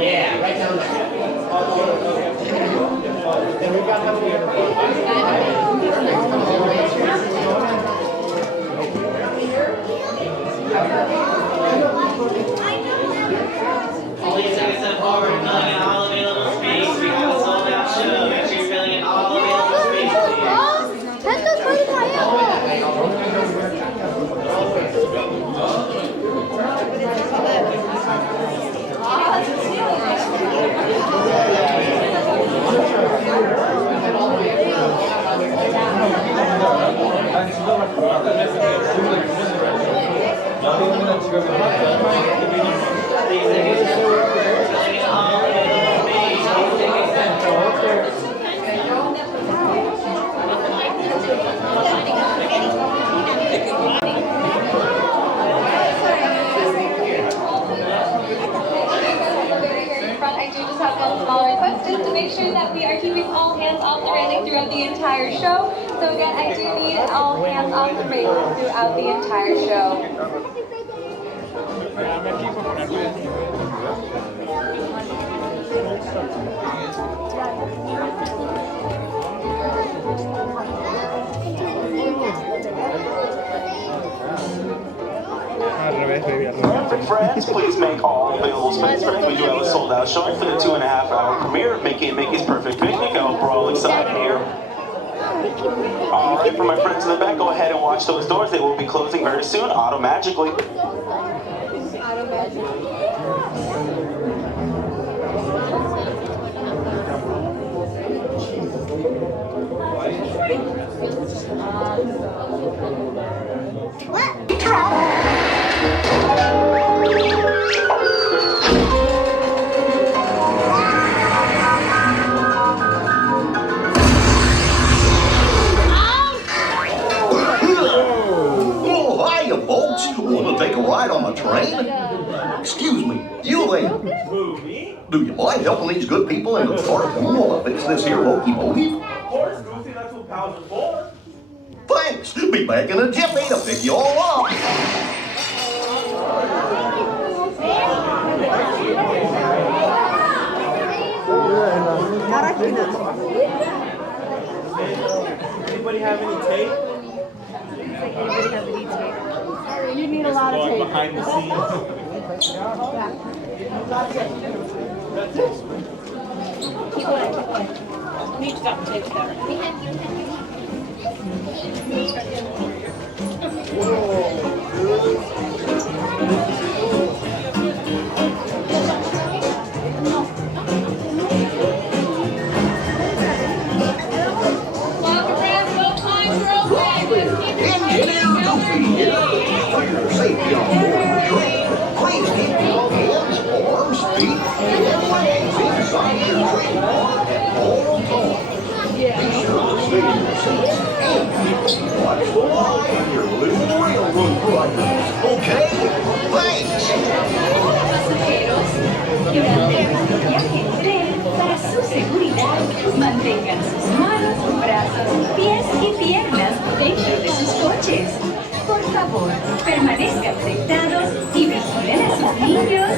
Yeah, right down there. And we've got how many Please take a step forward and fill in all available space. We have a sold out show. Make sure you're filling in all available space, just to make sure that we are keeping all hands off the railing throughout the entire show. So again, I do need all hands off the railing throughout the entire show. Friends, please make all available space. Friends, we do have a sold-out showing for the 2.5-hour premiere of Mickey and Mickey's Perfect Picnic. I hope we're all excited here. All right, for my friends in the back, go ahead and watch those doors. They will be closing very soon, automatically. Want to take a ride on a train? Excuse me, you lady. Do you mind helping these good people in the park while I fix this here locomotive? Of course, Goofy, that's what pals are for. Thanks. Be back in a jiffy to pick you all up. Anybody have any tape? Anybody have any tape? You need a lot of tape. Behind the scenes. Keep going. We need to stop the tape there. Safety on board the train. Please keep your hands, arms, feet, and legs inside your train car at all times. Be sure to stay in your seats and watch the line. Your little railroad riders. Okay? Thanks. Pasajeros, durante nuestro viaje en tren, para su seguridad, mantengan sus manos, brazos, pies y piernas dentro de sus coches. Por favor, permanezcan sentados y vigilen a sus niños.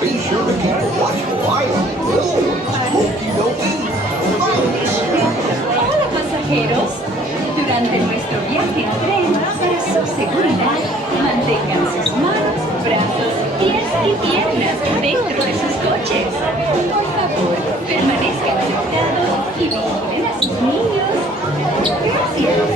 Be sure to keep a watchful eye on the little ones. Okey-dokey. Thanks. Hola pasajeros. Durante nuestro viaje en tren, para su seguridad, mantengan sus manos, brazos, pies y piernas dentro de sus coches. Por favor, permanezcan sentados y vigilen a sus niños. Gracias.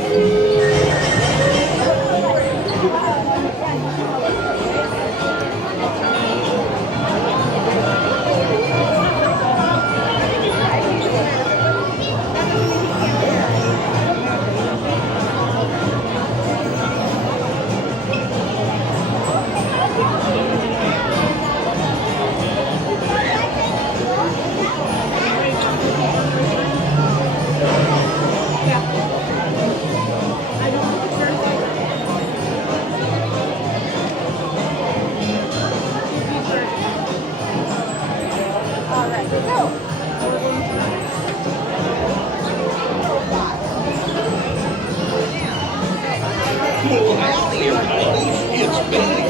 Howdy, everybody. It's me,